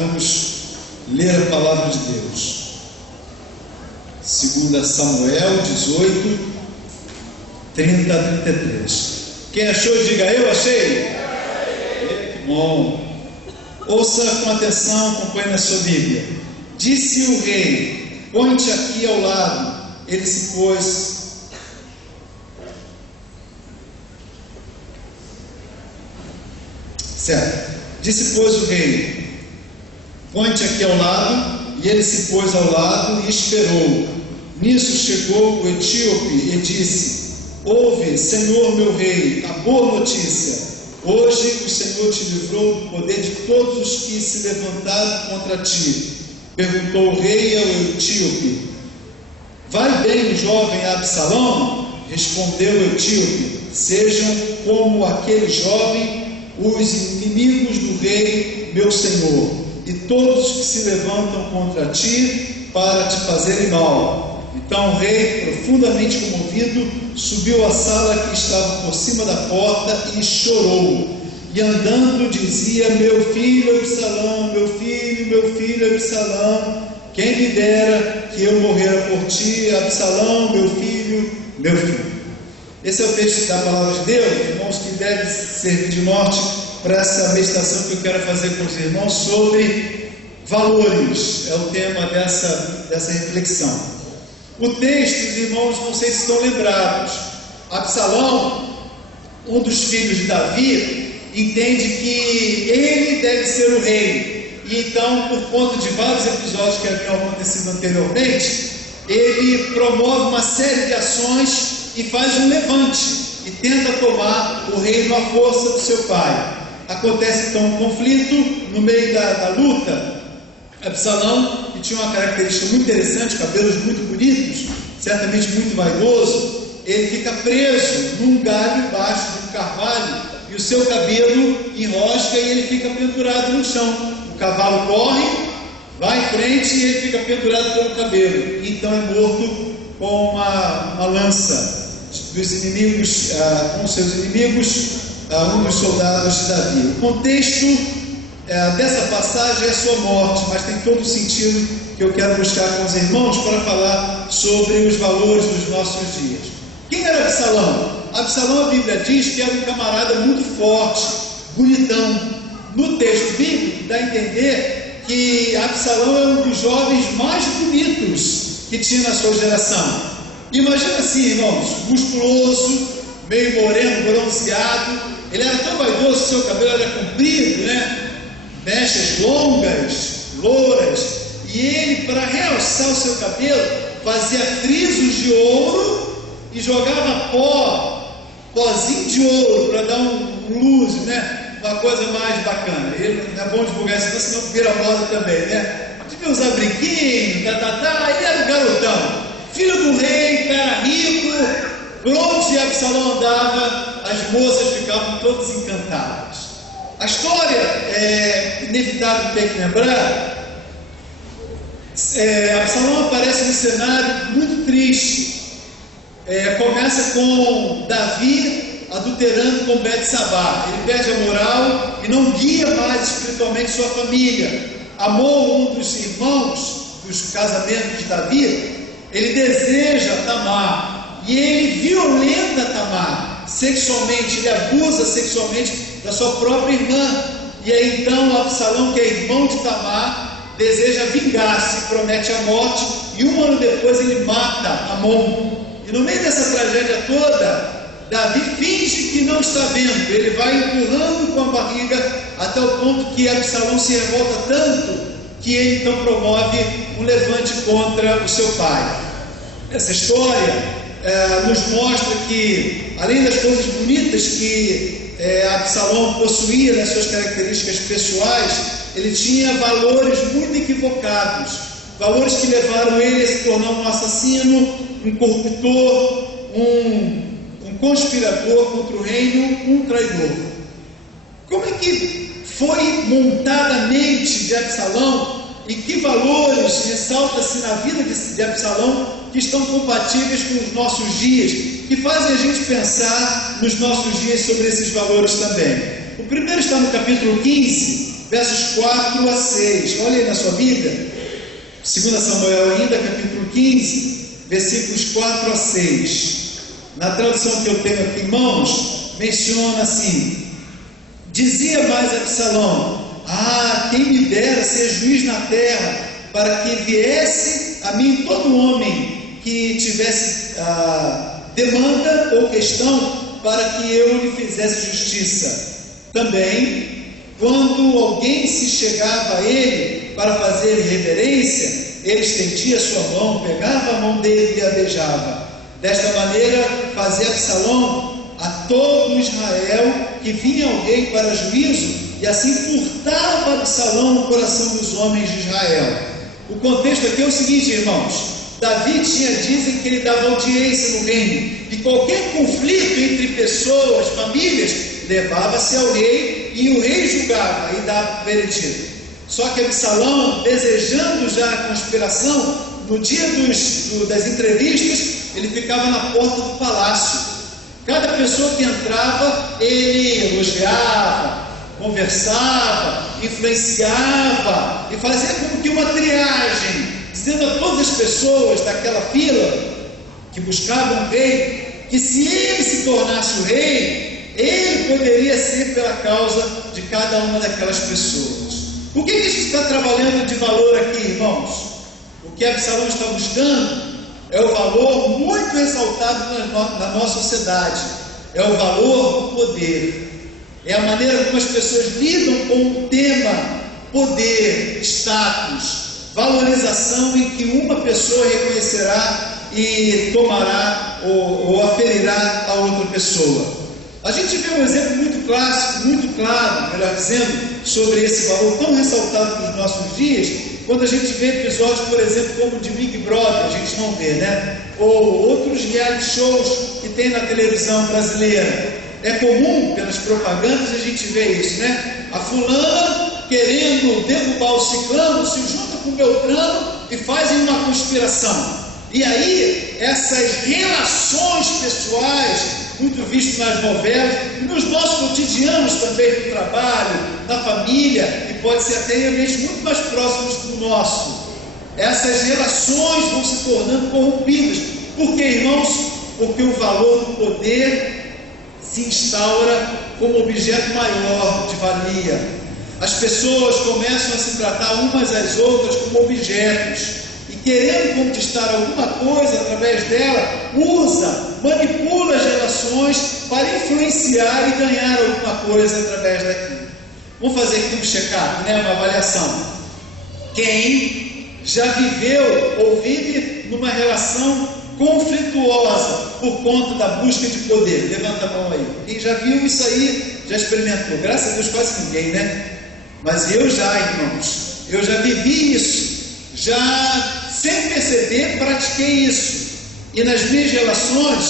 vamos ler a palavra de Deus. 2 Samuel 18, 30 a 33. Quem achou, diga: eu achei. Que bom. Ouça com atenção, acompanhe na sua Bíblia. Disse o rei: põe-te aqui ao lado. Ele se pôs. Certo. Disse, pois, o rei: põe-te aqui ao lado. E ele se pôs ao lado e esperou. Nisso chegou o etíope e disse: ouve, Senhor meu rei, a boa notícia. Hoje o Senhor te livrou do poder de todos os que se levantaram contra ti. Perguntou o rei ao etíope: vai bem o jovem Absalão? Respondeu o etíope: sejam como aquele jovem os inimigos do rei meu senhor, e todos os que se levantam contra ti para te fazerem mal. Então o rei, profundamente comovido, subiu à sala que estava por cima da porta e chorou. E andando dizia: meu filho Absalão, meu filho Absalão, quem me dera que eu morrera por ti, Absalão, meu filho, meu filho. Esse é o texto da palavra de Deus, irmãos, que deve servir de norte para essa meditação que eu quero fazer com os irmãos sobre valores. É o tema dessa reflexão. O texto, os irmãos, não sei se estão lembrados. Absalão, um dos filhos de Davi, entende que ele deve ser o rei. E então, por conta de vários episódios que haviam acontecido anteriormente, ele promove uma série de ações e faz um levante e tenta tomar o reino à força do seu pai. Acontece então um conflito no meio da luta. Absalão, que tinha uma característica muito interessante, cabelos muito bonitos, certamente muito vaidoso, ele fica preso num galho embaixo de um carvalho, e o seu cabelo enrosca e ele fica pendurado no chão. O cavalo corre, vai em frente e ele fica pendurado pelo cabelo, e então é morto com uma lança dos inimigos, com seus inimigos, um dos soldados de Davi. O contexto dessa passagem é a sua morte, mas tem todo o sentido que eu quero buscar com os irmãos para falar sobre os valores dos nossos dias. Quem era Absalão? Absalão, a Bíblia diz que era um camarada muito forte, bonitão. No texto bíblico dá a entender que Absalão é um dos jovens mais bonitos que tinha na sua geração. Imagina assim, irmãos, musculoso, meio moreno, bronzeado. Ele era tão vaidoso, seu cabelo era comprido, né? Mechas longas, louras, e ele, para realçar o seu cabelo, fazia frisos de ouro e jogava pozinho de ouro para dar um luz, né? Uma coisa mais bacana. Ele não é bom divulgar isso, senão vira moda também, né? Devia usar brinquinho, ele era o garotão, filho do rei, cara rico. Por onde Absalão andava, as moças ficavam todas encantadas. A história, é inevitável ter que lembrar, Absalão aparece num cenário muito triste. Começa com Davi adulterando com Betsabá. Ele perde a moral e não guia mais espiritualmente sua família. Amou um dos irmãos dos casamentos de Davi. Ele deseja Tamar e ele violenta Tamar sexualmente, ele abusa sexualmente da sua própria irmã. E aí então Absalão, que é irmão de Tamar, deseja vingar-se, promete a morte, e um ano depois ele mata Amon. E no meio dessa tragédia toda, Davi finge que não está vendo. Ele vai empurrando com a barriga até o ponto que Absalão se revolta tanto que ele então promove um levante contra o seu pai. Essa história nos mostra que, além das coisas bonitas que Absalão possuía nas suas características pessoais, ele tinha valores muito equivocados, valores que levaram ele a se tornar um assassino, um corruptor, um conspirador contra o reino, um traidor. Como é que foi montada a mente de Absalão e que valores ressalta-se na vida de Absalão que estão compatíveis com os nossos dias, que fazem a gente pensar nos nossos dias sobre esses valores também? O primeiro está no capítulo 15, versos 4 a 6. Olha aí na sua Bíblia, 2 Samuel ainda, capítulo 15, versículos 4 a 6. Na tradução que eu tenho aqui em mãos, menciona assim: dizia mais Absalão: quem me dera ser juiz na terra, para que viesse a mim todo homem que tivesse demanda ou questão, para que eu lhe fizesse justiça. Também, quando alguém se chegava a ele para fazer reverência, ele estendia sua mão, pegava a mão dele e a beijava. Desta maneira fazia Absalão a todo Israel que vinha ao rei para juízo, e assim furtava Absalão o coração dos homens de Israel. O contexto aqui é o seguinte, irmãos: Davi dizem que ele dava audiência no reino, e qualquer conflito entre pessoas, famílias, levava-se ao rei, e o rei julgava e dava veredito. Só que Absalão, desejando já a conspiração, no dia das entrevistas, ele ficava na porta do palácio. Cada pessoa que entrava, ele elogiava, conversava, influenciava e fazia como que uma triagem, dizendo a todas as pessoas daquela fila que buscavam o rei, que se ele se tornasse o rei, ele poderia ser pela causa de cada uma daquelas pessoas. O que a gente está trabalhando de valor aqui, irmãos? O que Absalão está buscando é o valor muito ressaltado na nossa sociedade, é o valor do poder, é a maneira como as pessoas lidam com o tema poder, status, valorização, em que uma pessoa reconhecerá e tomará ou aferirá a outra pessoa. A gente vê um exemplo muito clássico, muito claro, melhor dizendo, sobre esse valor tão ressaltado nos nossos dias, quando a gente vê episódios, por exemplo, como o de Big Brother, a gente não vê, né? Ou outros reality shows que tem na televisão brasileira. É comum, pelas propagandas, a gente vê isso, né? A fulana, querendo derrubar o ciclano, se junta com o Beltrano e fazem uma conspiração. E aí, essas relações pessoais, muito visto nas novelas, e nos nossos cotidianos também, no trabalho, na família, e pode ser até em ambientes muito mais próximos do nosso. Essas relações vão se tornando corrompidas. Por quê, irmãos? Porque o valor do poder se instaura como objeto maior de valia. As pessoas começam a se tratar umas às outras como objetos, e querendo conquistar alguma coisa através dela, manipula as relações para influenciar e ganhar alguma coisa através daquilo. Vamos fazer aqui um check-up, né? Uma avaliação. Quem já viveu ou vive numa relação conflituosa por conta da busca de poder? Levanta a mão aí. Quem já viu isso aí, já experimentou? Graças a Deus, quase ninguém, né? Mas eu já, irmãos, eu já vivi isso, já sem perceber pratiquei isso, e nas minhas relações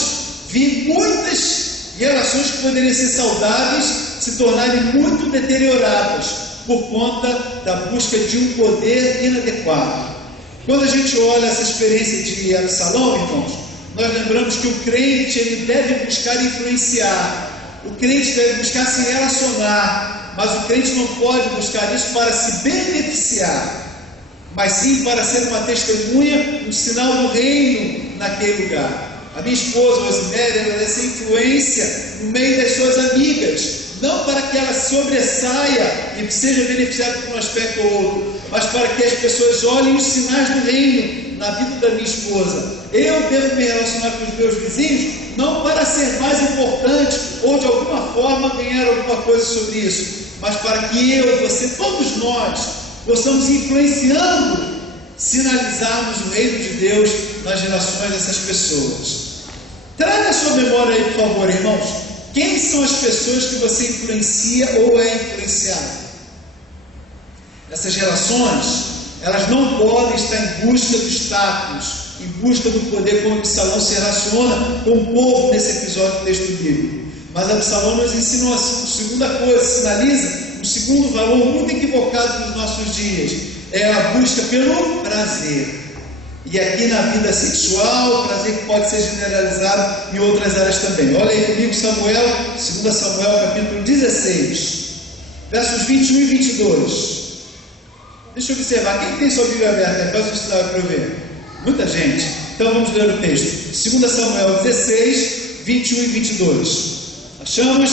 vi muitas relações que poderiam ser saudáveis se tornarem muito deterioradas por conta da busca de um poder inadequado. Quando a gente olha essa experiência de Absalão, irmãos, nós lembramos que o crente ele deve buscar influenciar, o crente deve buscar se relacionar, mas o crente não pode buscar isso para se beneficiar, mas sim para ser uma testemunha, um sinal do reino naquele lugar. A minha esposa, Rosiméria, ela deve ser influência no meio das suas amigas, não para que ela sobressaia e seja beneficiada por um aspecto ou outro, mas para que as pessoas olhem os sinais do reino na vida da minha esposa. Eu devo me relacionar com os meus vizinhos, não para ser mais importante ou de alguma forma ganhar alguma coisa sobre isso, mas para que eu, você, todos nós, possamos influenciando, sinalizarmos o reino de Deus nas relações dessas pessoas. Traga a sua memória aí, por favor, irmãos. Quem são as pessoas que você influencia ou é influenciado? Essas relações, elas não podem estar em busca do status, em busca do poder, como Absalão se relaciona com o povo nesse episódio do texto bíblico. Mas Absalão nos ensina uma segunda coisa, sinaliza um segundo valor muito equivocado nos nossos dias, é a busca pelo prazer. E aqui na vida sexual, prazer que pode ser generalizado em outras áreas também. Olha aí comigo Samuel, 2 Samuel capítulo 16. versos 21 e 22. Deixa eu observar, quem tem sua Bíblia aberta? Faz o sinal para eu ver. Muita gente. Então vamos ler o texto. 2 Samuel 16, 21 e 22. Achamos?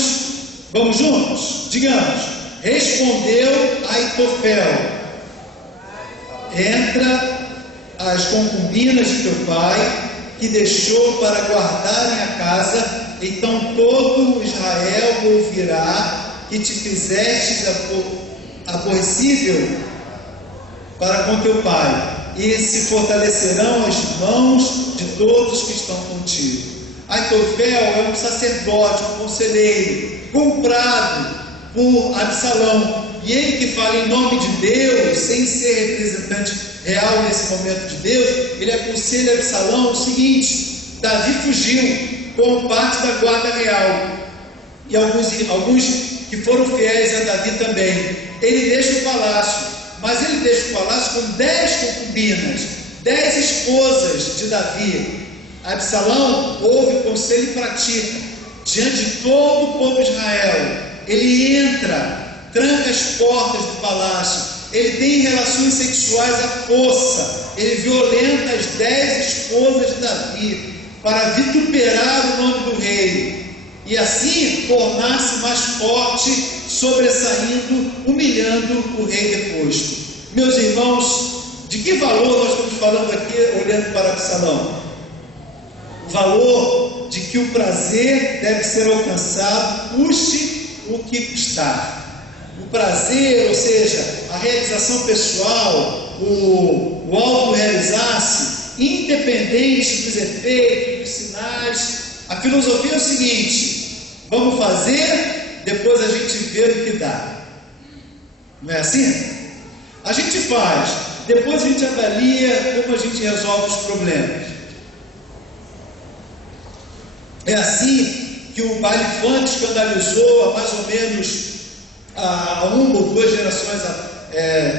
Vamos juntos? Digamos. Respondeu Aitofel: entra as concubinas de teu pai, que deixou para guardarem a casa, então todo Israel ouvirá que te fizestes aborrecível para com teu pai, e se fortalecerão as mãos de todos que estão contigo. Aitofel é um sacerdote, um conselheiro, comprado por Absalão, e ele que fala em nome de Deus, sem ser representante real nesse momento de Deus, ele aconselha Absalão o seguinte: Davi fugiu como parte da guarda real, e alguns que foram fiéis a Davi também. Ele deixa o palácio, mas ele deixa o palácio com 10 concubinas, 10 esposas de Davi. Absalão ouve o conselho e pratica diante de todo o povo de Israel. Ele entra, tranca as portas do palácio, ele tem relações sexuais à força, ele violenta as 10 esposas de Davi para vituperar o nome do rei e assim tornar-se mais forte, sobressaindo, humilhando o rei deposto. Meus irmãos, de que valor nós estamos falando aqui olhando para Absalão? O valor de que o prazer deve ser alcançado, custe o que custar. O prazer, ou seja, a realização pessoal, o auto-realizar-se, independente dos efeitos, dos sinais. A filosofia é o seguinte: vamos fazer, depois a gente vê o que dá. Não é assim? A gente faz, depois a gente avalia como a gente resolve os problemas. É assim que o baile funk escandalizou há mais ou menos uma ou duas gerações,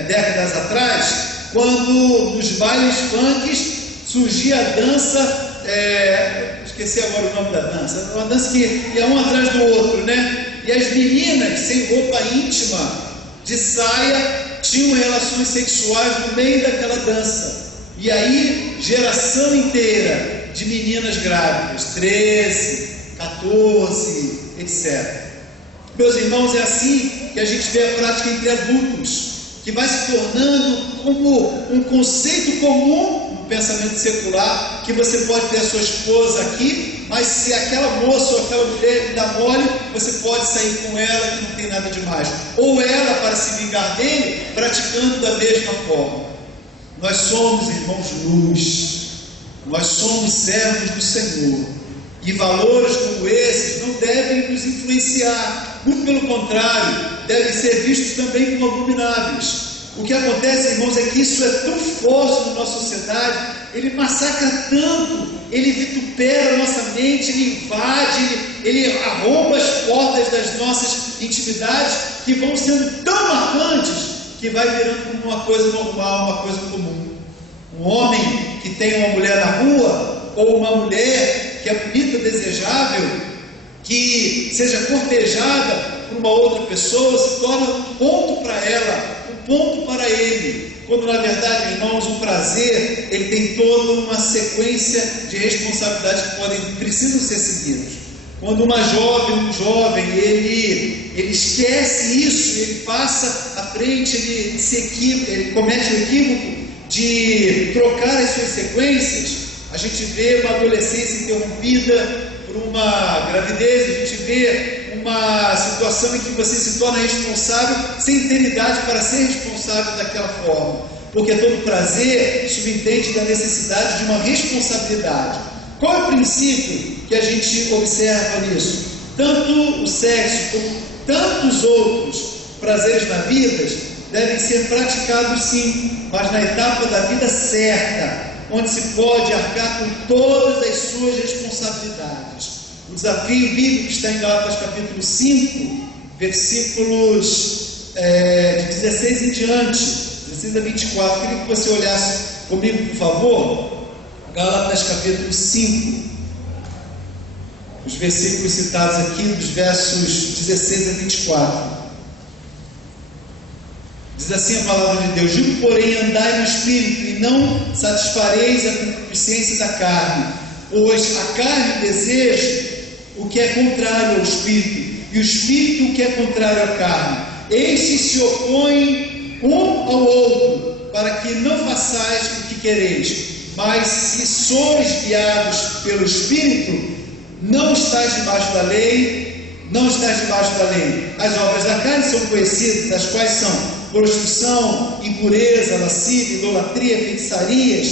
décadas atrás, quando nos bailes funks surgia a dança, esqueci agora o nome da dança, uma dança que ia um atrás do outro, né? E as meninas sem roupa íntima, de saia, tinham relações sexuais no meio daquela dança. E aí, geração inteira de meninas grávidas, 13, 14, etc. Meus irmãos, é assim que a gente vê a prática entre adultos, que vai se tornando como um conceito comum no pensamento secular, que você pode ter a sua esposa aqui, mas se aquela moça ou aquela mulher lhe dá mole, você pode sair com ela, que não tem nada demais. Ou ela, para se vingar dele, praticando da mesma forma. Nós somos irmãos de luz, nós somos servos do Senhor, e valores como esses não devem nos influenciar, muito pelo contrário, devem ser vistos também como abomináveis. O que acontece, irmãos, é que isso é tão forte na nossa sociedade, ele massacra tanto, ele vitupera a nossa mente, ele invade, ele arromba as portas das nossas intimidades, que vão sendo tão marcantes, que vai virando como uma coisa normal, uma coisa comum. Um homem que tem uma mulher na rua, ou uma mulher que é bonita, desejável, que seja cortejada por uma outra pessoa, se torna um ponto para ela, um ponto para ele, quando na verdade, irmãos, o prazer, ele tem toda uma sequência de responsabilidades que precisam ser seguidas. Quando uma jovem, um jovem, ele esquece isso, ele passa à frente, ele comete o equívoco de trocar as suas sequências, a gente vê uma adolescência interrompida por uma gravidez, a gente vê uma situação em que você se torna responsável sem ter idade para ser responsável daquela forma, porque todo prazer subentende da necessidade de uma responsabilidade. Qual é o princípio que a gente observa nisso? Tanto o sexo como tantos outros prazeres na vida devem ser praticados sim, mas na etapa da vida certa, onde se pode arcar com todas as suas responsabilidades. O desafio bíblico está em Gálatas capítulo 5, versículos de 16 em diante, 16 a 24. Queria que você olhasse comigo, por favor. Gálatas capítulo 5, os versículos citados aqui, dos versos 16 a 24. Diz assim a palavra de Deus: digo, porém, andai no Espírito, e não satisfareis a concupiscência da carne, pois a carne deseja o que é contrário ao Espírito, e o Espírito o que é contrário à carne. Estes se opõem um ao outro, para que não façais o que quereis. Mas se sois guiados pelo Espírito, não estáis debaixo da lei, As obras da carne são conhecidas, as quais são prostituição, impureza, lascívia, idolatria, feitiçarias,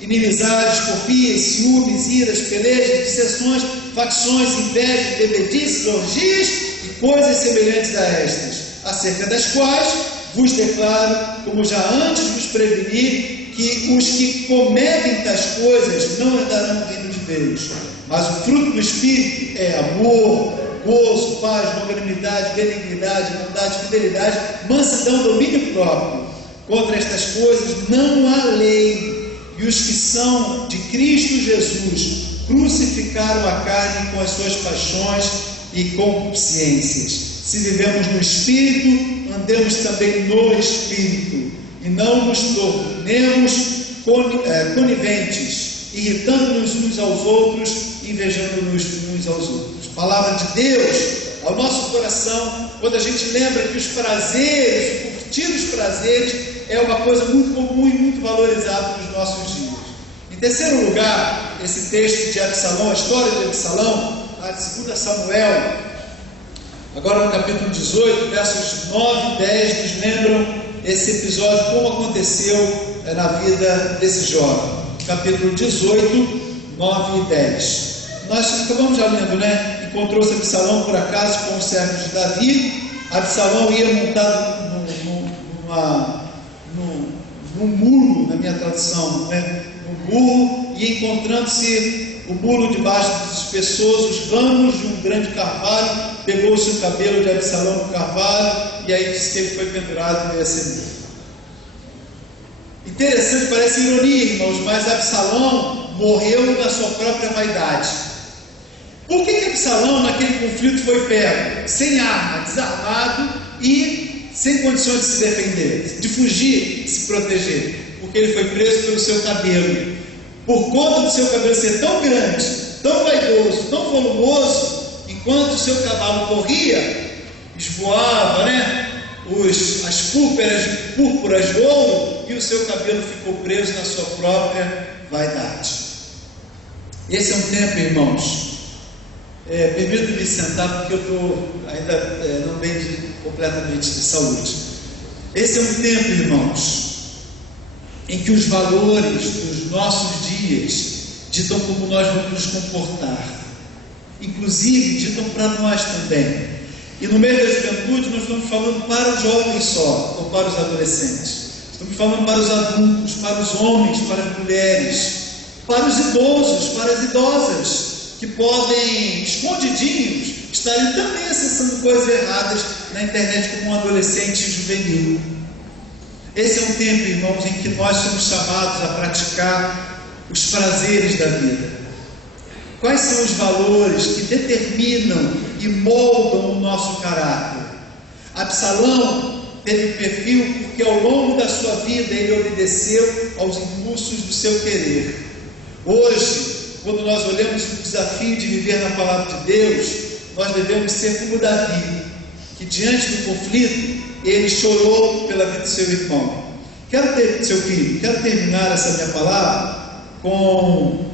inimizades, porfias, ciúmes, iras, pelejas, dissensões, facções, invejas, bebedices, orgias e coisas semelhantes a estas, acerca das quais vos declaro, como já antes vos preveni, que os que cometem tais coisas não herdarão o reino de Deus. Mas o fruto do Espírito é amor, gozo, paz, longanimidade, benignidade, bondade, fidelidade, mansidão, domínio próprio. Contra estas coisas não há lei, e os que são de Cristo Jesus crucificaram a carne com as suas paixões e concupiscências. Se vivemos no Espírito, andemos também no Espírito, e não nos tornemos coniventes, irritando-nos uns aos outros, invejando-nos uns aos outros. Palavra de Deus ao nosso coração, quando a gente lembra que os prazeres, o curtir os prazeres, é uma coisa muito comum e muito valorizada nos nossos dias. Em terceiro lugar, esse texto de Absalão, a história de Absalão, a de 2 Samuel, agora no capítulo 18, versos 9 e 10, nos lembram esse episódio, como aconteceu na vida desse jovem. Capítulo 18, 9 e 10. Nós acabamos já lendo, né? Encontrou-se Absalão por acaso com os servos de Davi. Absalão ia montado num mulo, na minha tradução, né? Um burro, e encontrando-se o mulo debaixo dos espessosos ramos de um grande carvalho, pegou-se o cabelo de Absalão no carvalho, e aí disse que ele foi pendurado e ia ser morto. Interessante, parece ironia, irmãos, mas Absalão morreu na sua própria vaidade. Por que Absalão naquele conflito foi pego? Sem arma, desarmado e sem condições de se defender, de fugir, de se proteger? Porque ele foi preso pelo seu cabelo. Por conta do seu cabelo ser tão grande, tão vaidoso, tão volumoso, enquanto o seu cavalo corria, esvoava, né? As púrpuras de ouro, e o seu cabelo ficou preso na sua própria vaidade. Esse é um tempo, irmãos. Permito-me sentar, porque eu estou ainda não bem completamente de saúde. Esse é um tempo, irmãos, em que os valores dos nossos dias ditam como nós vamos nos comportar, inclusive ditam para nós também. E no meio da juventude nós estamos falando para os jovens só, ou para os adolescentes. Estamos falando para os adultos, para os homens, para as mulheres, para os idosos, para as idosas, que podem, escondidinhos, estarem também acessando coisas erradas na internet como um adolescente juvenil. Esse é um tempo, irmãos, em que nós somos chamados a praticar os prazeres da vida. Quais são os valores que determinam e moldam o nosso caráter? Absalão teve perfil porque ao longo da sua vida ele obedeceu aos impulsos do seu querer. Hoje, quando nós olhamos o desafio de viver na palavra de Deus, nós devemos ser como Davi, que diante do conflito, ele chorou pela vida do seu irmão. Quero terminar essa minha palavra com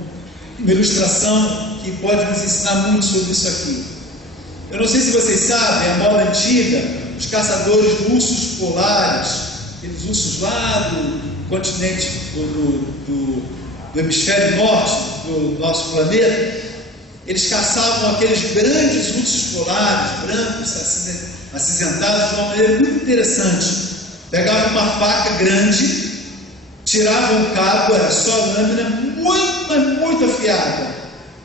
uma ilustração que pode nos ensinar muito sobre isso aqui. Eu não sei se vocês sabem, a moda antiga, os caçadores de ursos polares, aqueles ursos lá do continente do hemisfério norte do nosso planeta, eles caçavam aqueles grandes ursos polares, brancos, acinzentados, de uma maneira muito interessante. Pegavam uma faca grande, tiravam o cabo, era só lâmina, muito afiada.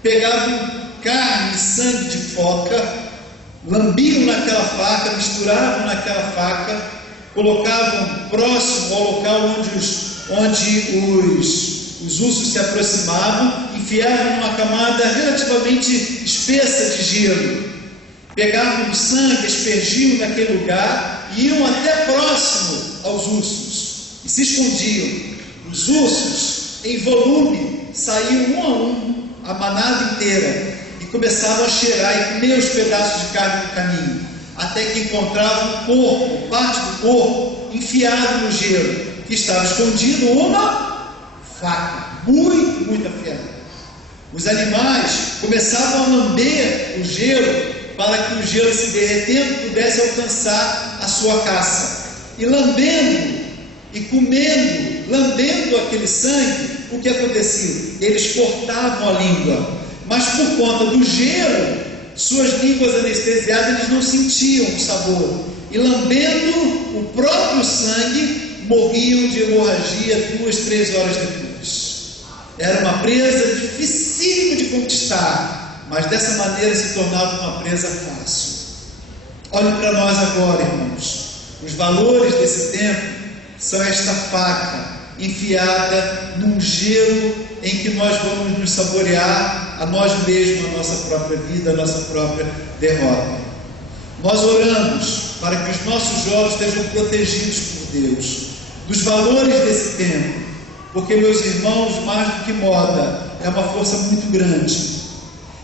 Pegavam carne e sangue de foca, lambiam naquela faca, misturavam naquela faca, colocavam próximo ao local onde os ursos se aproximavam, enfiavam numa camada relativamente espessa de gelo, pegavam o sangue, aspergiam naquele lugar e iam até próximo aos ursos e se escondiam. Os ursos, em volume, saíam um a um, a manada inteira, e começavam a cheirar e comer os pedaços de carne no caminho, até que encontravam o corpo, parte do corpo, enfiado no gelo, que estava escondido uma faca, muito afiada. Os animais começavam a lamber o gelo, para que o gelo se derretendo pudesse alcançar a sua caça. E lambendo e comendo, lambendo aquele sangue, o que acontecia? Eles cortavam a língua, mas por conta do gelo, suas línguas anestesiadas, eles não sentiam o sabor, e lambendo o próprio sangue, morriam de hemorragia 2-3 horas depois. Era uma presa dificílima de conquistar, mas dessa maneira se tornava uma presa fácil. Olhe para nós agora, irmãos. Os valores desse tempo são esta faca enfiada num gelo em que nós vamos nos saborear a nós mesmos, a nossa própria vida, a nossa própria derrota. Nós oramos para que os nossos jovens estejam protegidos por Deus dos valores desse tempo, porque, meus irmãos, mais do que moda, é uma força muito grande.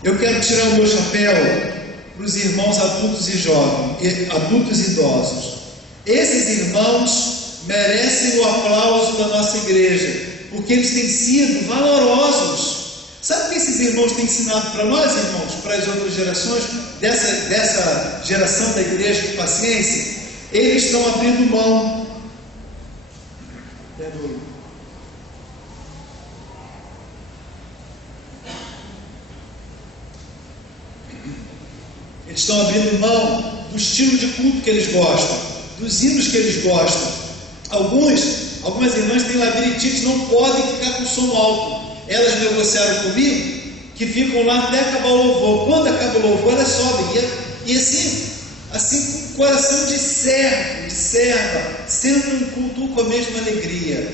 Eu quero tirar o meu chapéu para os irmãos adultos e jovens, adultos e idosos. Esses irmãos merecem o aplauso da nossa igreja, porque eles têm sido valorosos. Sabe o que esses irmãos têm ensinado para nós, irmãos, para as outras gerações, dessa geração da igreja de paciência? Eles estão abrindo mão. Eles estão abrindo mão do estilo de culto que eles gostam, dos hinos que eles gostam. Algumas irmãs têm labirintite, não podem ficar com som alto. Elas negociaram comigo que ficam lá até acabar o louvor. Quando acaba o louvor, elas sobem. E assim com o coração de serva, sendo um culto com a mesma alegria.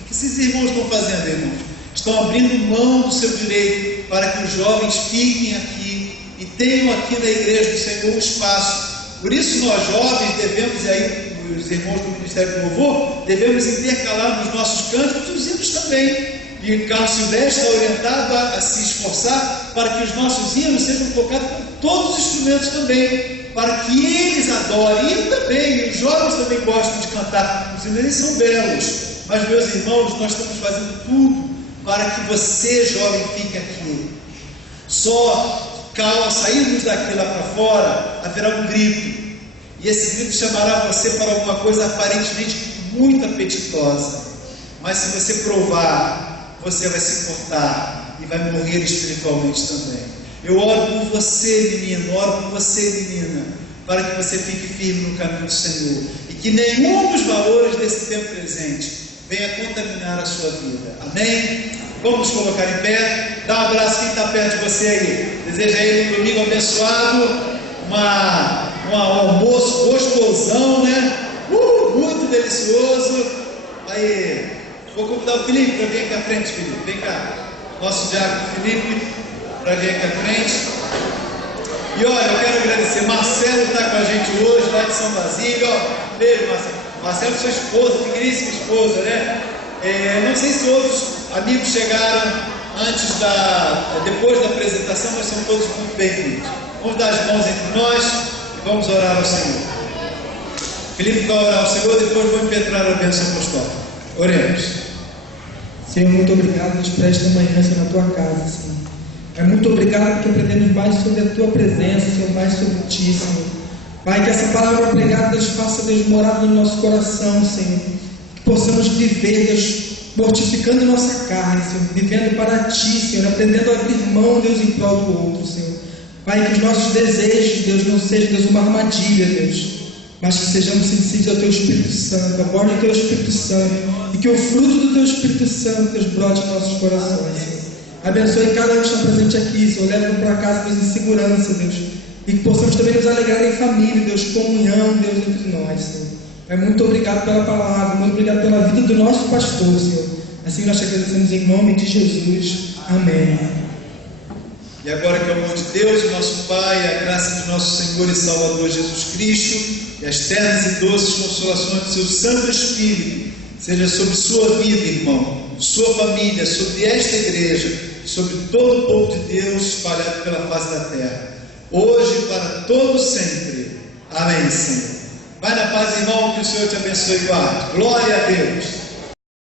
O que esses irmãos estão fazendo, irmãos? Estão abrindo mão do seu direito para que os jovens fiquem aqui e tenham aqui na igreja do Senhor um espaço. Por isso nós jovens devemos, e aí os irmãos do Ministério do Louvor, devemos intercalar nos nossos cânticos os hinos também. E o Carlos Silvestre está orientado a se esforçar para que os nossos hinos sejam tocados com todos os instrumentos também, para que eles adorem. E também, os jovens também gostam de cantar, os hinos eles são belos. Mas, meus irmãos, nós estamos fazendo tudo para que você, jovem, fique aqui. Só ao sairmos daqui lá para fora, haverá um grito, e esse grito chamará você para alguma coisa aparentemente muito apetitosa, mas se você provar, você vai se cortar e vai morrer espiritualmente também. Eu oro por você, menino, oro por você, menina, para que você fique firme no caminho do Senhor, e que nenhum dos valores desse tempo presente venha contaminar a sua vida. Amém? Vamos colocar em pé. Dá um abraço quem está perto de você aí. Deseja a ele um domingo abençoado, um almoço gostosão, né? Muito delicioso. Aí, vou convidar o Felipe para vir aqui à frente, Felipe. Vem cá. Nosso diácono Felipe, para vir aqui à frente. E olha, eu quero agradecer. Marcelo está com a gente hoje, lá de São Basílio. Ó, beijo, Marcelo. Marcelo, sua esposa, digníssima esposa, né? Não sei se outros amigos chegaram depois da apresentação, mas são todos muito bem-vindos. Vamos dar as mãos entre nós e vamos orar ao Senhor. Felipe vai orar ao Senhor, depois vou impetrar a bênção apostólica. Oremos. Senhor, muito obrigado por esta manhã na tua casa, Senhor. Muito obrigado porque aprendemos mais sobre a tua presença, Senhor, mais sobre ti, Senhor. Pai, que essa palavra pregada, Deus, faça, Deus, morar no nosso coração, Senhor. Que possamos viver, Deus, mortificando nossa carne, Senhor, vivendo para ti, Senhor, aprendendo a abrir mão, Deus, em prol do outro, Senhor. Pai, que os nossos desejos, Deus, não sejam, Deus, uma armadilha, Deus, mas que sejamos sensíveis ao Teu Espírito Santo, a voz do Teu Espírito Santo, e que o fruto do Teu Espírito Santo, Deus, brote em nossos corações, Senhor. Abençoe cada um que está presente aqui, Senhor, leva para casa, Deus, em segurança, Deus, e que possamos também nos alegrar em família, Deus, comunhão, Deus, entre nós, Senhor. Muito obrigado pela palavra, muito obrigado pela vida do nosso pastor, Senhor. Assim nós te agradecemos em nome de Jesus. Amém. E E agora que o amor de Deus, o nosso Pai, a graça de nosso Senhor e Salvador Jesus Cristo, e as ternas e doces consolações do seu Santo Espírito, seja sobre sua vida, irmão, sua família, sobre esta igreja, sobre todo o povo de Deus espalhado pela face da terra, hoje e para todo sempre. Amém, Senhor. Vai na paz, irmão, que o Senhor te abençoe e guarde. Glória a Deus.